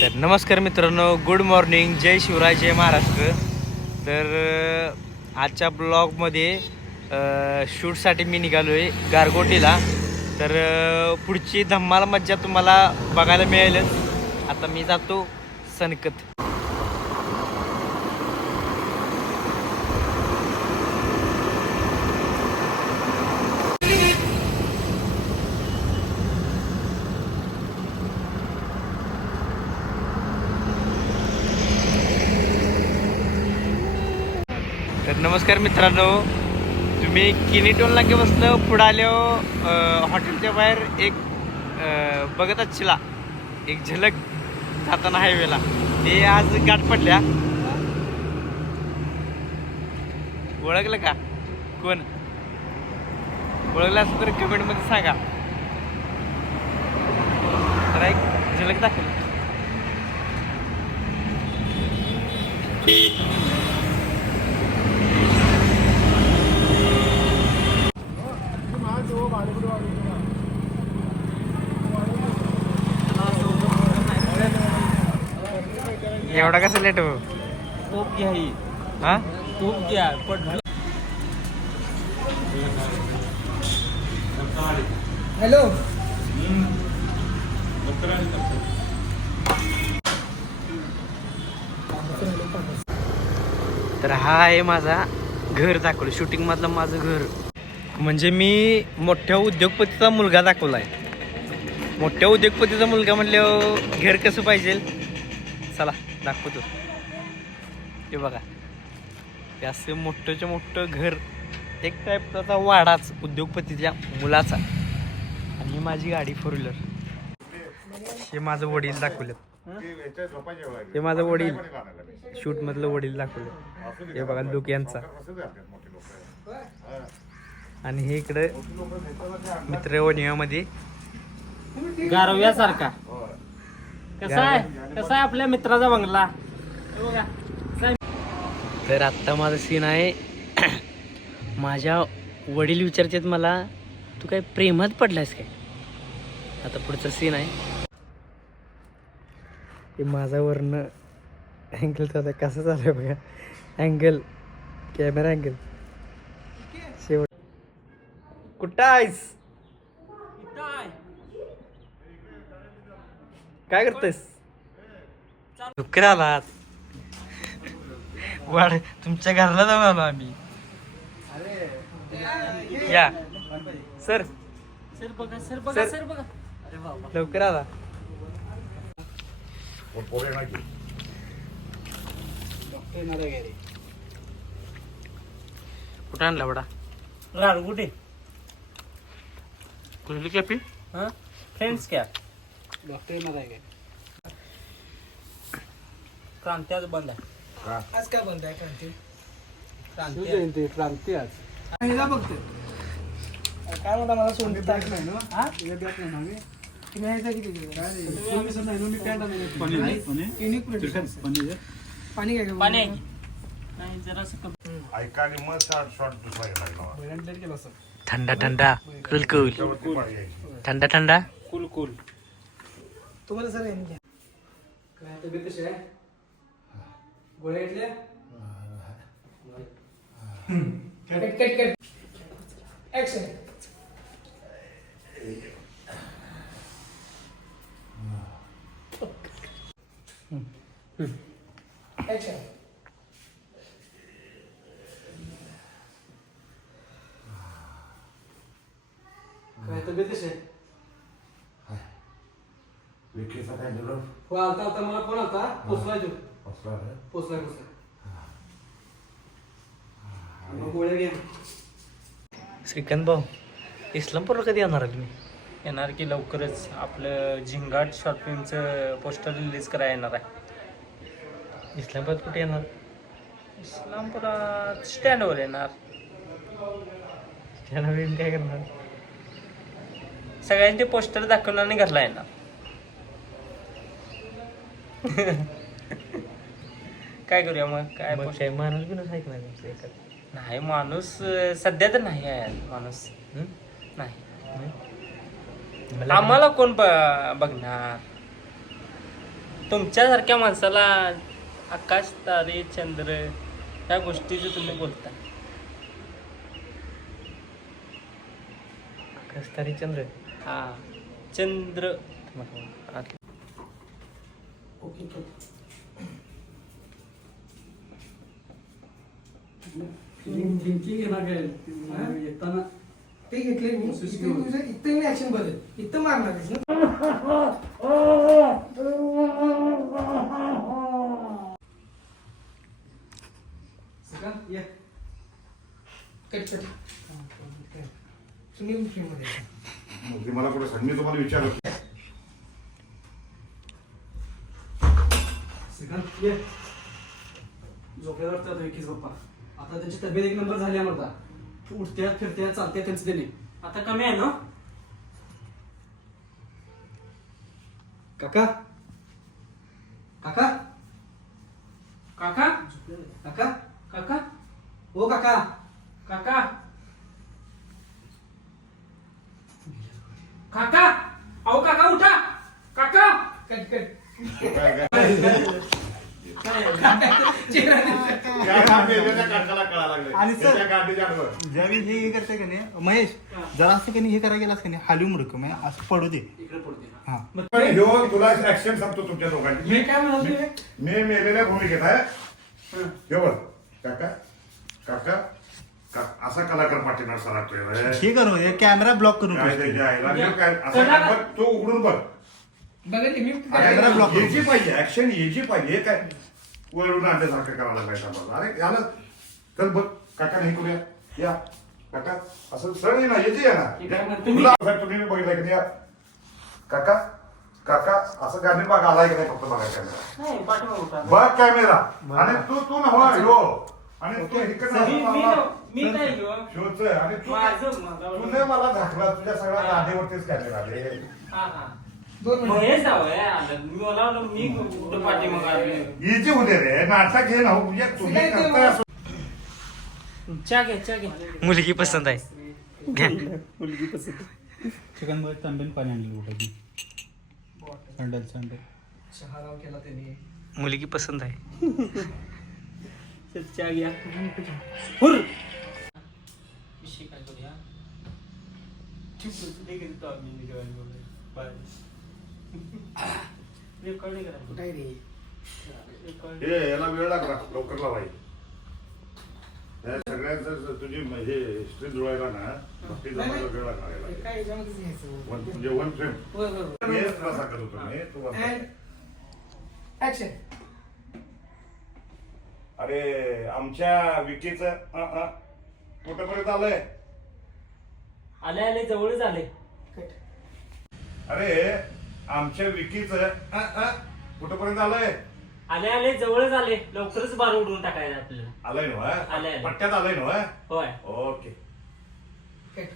तर नमस्कार मित्रांनो गुड मॉर्निंग जय शिवराय जय महाराष्ट्र. तर आजच्या ब्लॉगमध्ये शूटसाठी मी निघालो आहे गारगोटीला. तर पुढची धम्माल मज्जा तुम्हाला बघायला मिळेलच. आता मी जातो सनकत. तर नमस्कार मित्रांनो तुम्ही किनीटोन लागे बसलं पुढं आल्यावर हॉटेलच्या बाहेर एक बघत असशिला एक झलक जाताना हायवेला ते आज गाठ पडल्या. ओळखलं का? कोण? ओळखलं असं तर कमेंटमध्ये सांगा. तर एक झलक दाखवली एवढा कसं लेट हो? खूप घ्या ही. हा? खूप घ्या पण हॅलो. तर हा आहे माझा घर दाखवलं शूटिंग मधलं माझं घर. म्हणजे मी मोठ्या उद्योगपतीचा मुलगा दाखवला आहे मोठ्या उद्योगपतीचा मुलगा म्हणल्यावर घर कसं पाहिजे? चला दाखवतो. हे बघा. हे असं मोठंच्या मोठं घर. एक टाईपचा वाडाच उद्योगपतीच्या मुलाचा. आणि ही माझी गाडी फोर व्हीलर हे माझं वडील दाखवलं हे माझं वडील. शूट मधलं वडील दाखवलं हे बघा लुक यांचा. आणि हे इकडे मित्र वनियामध्ये गारव्यासारखा. कसा आहे? कसा आहे आपल्या मित्राचा बंगला? तर आत्ता माझा सीन आहे. माझ्या वडील विचारतात मला तू काय प्रेमात पडलायस काय? आता पुढचा सीन आहे. ते माझा वरनं अँगल आता कसं चालू आहे बघा अँगल कॅमेरा अँगल शेवट. कुठं आहेस? काय करतेस डुक्कर आलात. वाढ तुमच्या घराला जाऊन आलो आम्ही. या. सर. सर बघा सर बघा सर. बघा. अरे बाबा लवकर आला. कुठं आणला बडा रानगुटे कुठली कॅपी हा? फ्रेंड्स क्या? क्रांती आज बंद आहे. आज काय बंद आहे क्रांती? क्रांती क्रांती आज. बघतो काय म्हणता मला सोंडी टाक नाही ना? हा? तिला टाक नाही ना मी तिने ह्याचा किती दिवस नाही. ना मी पॅन्ट आणली युनिक प्रोडक्ट पाणी काय पाणी. आहे की? नाही जरासं कमी. ऐकाने मग शॉर्ट शॉर्ट दुसरा लागला लेट केलं असं. थंडा थंडा. कुल कुल शेवटची पाळी यायची थंडा थंडा. कुल कुल तुम्हाला सर घ्या. काय तब्येत कशी आहे? गोळ्या घेतल्या? Cut cut cut. Action action काय तब्येत कशी आहे? विकीचा काय निरोप हो आता आता मला फोन आलता. पोचलाय तो. बसला रे. पोचलाय पोचलाय. मग गोळ्या घ्या श्रीकांत भाऊ इस्लामपूरला कधी येणार आहे तुम्ही? येणार की लवकरच. आपलं झिंगाट शॉर्ट फिल्मचं पोस्टर रिलीज करायला येणार आहे. इस्लामाबाद कुठे येणार? इस्लामपुरात स्टँडवर येणार. नवीन काय करणार? सगळ्यांचे पोस्टर दाखवणार आणि घरला येणार. काय करूया मग? काय मग poster? काय माणूस बिनूस आहे का नाही तुमचं एखादं? नाही माणूस अं, सध्या तर नाही आहे. माणूस. हं? नाही? मला आम्हाला कोण ब- बघणार? तुमच्यासारख्या माणसाला आकाश तारे चंद्र या गोष्टीचं तुम्ही बोलता. कस्तारी चंद्र? हा. चंद्र. ओके येताना ते घेतले मी. इथे तुझं इथं मी ऍक्शन बदल. इथं मारणार आहेस ना? ये. कट मला कुठं सांग मी तुम्हाला विचारलं. ये. झोपल्यावर तर एकीच बाप्पा. आता त्यांची तब्येत एक नंबर झाली आम्हाला उठत्या फिरत्या चालत्या त्यांचं त्याने. आता कमी आहे ना? काका? काका? काका? काका? काका? ओ काका. काका? काका उठा काका कट कट काय काकाला कळा लागलं आणि सर- त्याच्या गाडीच्या आडवं. ज्यावेळी हे करते का नाही महेश जरा असं का नाही हे करायला गेलास का नाही हाली मुडक मग असं पडू दे. हा. ह्यो तुला ऍक्शन सांगतो तुमच्या दोघांची. मी काय म्हणालो मी मेलेल्या भूमिकेत आहे. हे. बघ काका काका का- असा कलाकार पाठीमार सराटतोय रे. हे करू हे कॅमेरा ब्लॉक करून काय असं बघ तू उघडून बघ. बघा की मी कॅमेरा ब्लॉक याची पाहिजे ऍक्शन याची पाहिजे. हे काय वळून आणल्यासारखं करायला लागलाय आम्हाला. अरे याला चल बघ. काका नाही करूया या. काका असं सर ये ना याची या हे ना म्हणतो तुला साहेब तुम्ही बघितलं की नाही? या. काका काका असं गाणी बघा आलाय की नाही फक्त बघा कॅमेरा नाही पाठवा उठा. बघ कॅमेरा. आणि तू तू नव्हा ह्यो आणि तू मी इकडनं मी मला- मी काय घेऊ ह्योच आणि तू माझं माझं- तुने मला झाकला तुझ्या सगळ्या गाडीवरतीच कॅमेरा आले हा. हा दोन मिनिट. महेश जाऊ आलं. मी मला वाटलं मी कुठं पाठीमागं आलोय. इजी होते रे नाटक हे ना हो म्हणजे तुम्ही असं चहा घे चहा घे. मुलगी पसंत आहे. घ्या. चिकनमध्ये तांबेन पाणी आणलं कुठं संडल संडल चहा राव केला त्यांनी. मुलगी पसंत आहे. चहा घ्या. हुर! विषय काय करूया? करा काय रे? याला वेळ लागला. लवकर लावाय या सगळ्यांचं तुझी हे हिस्ट्री जुळायला ना भक्ती जमायला वेळ लागणार याला. काय याच्यामध्येच घ्यायचं वन म्हणजे वन फ्रेम होय, होय, होय. मी हेच तुला सांगत होतो मी तू. अरे आमच्या विकीच कुठपर्यंत आलंय आले आले जवळच आले. अरे आमच्या विकीच कुठपर्यंत आलंय आले आले जवळच आले. लवकरच बार उडवून टाकायचं आपल्याला. आलंय आलंय, ना आलंय. पट्ट्यात आलंय ना होय? ओके.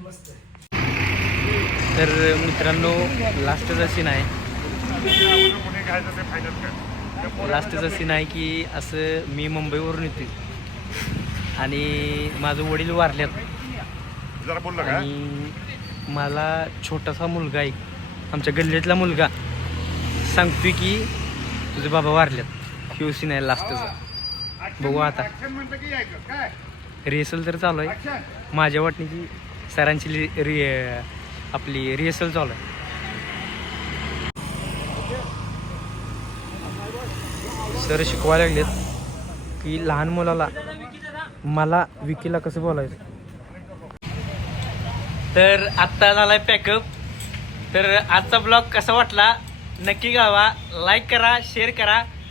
मस्त तर मित्रांनो लास्टचा सीन आहे. लास्टचा सीन आहे की असं मी मुंबईवरून येतोय. आणि माझं वडील वारल्यात. जरा बोललं का? आणि मला छोटासा मुलगा आहे. आमच्या गल्लीतला मुलगा. सांगतोय की तुझे बाबा वारल्यात. ह्यो सीन आहे लास्टचं बघू आता. रिहर्सल तर चालू आहे. माझ्या वाटणीची सरांची रि आपली रिहर्सल चालू आहे. सर शिकवायला लागलेत की लहान मुलाला मला विकीला कसं बोलायचं? तर आत्ता झालाय पॅकअप. तर आजचा ब्लॉग कसा वाटला? नक्की कळवा. लाईक करा शेअर करा.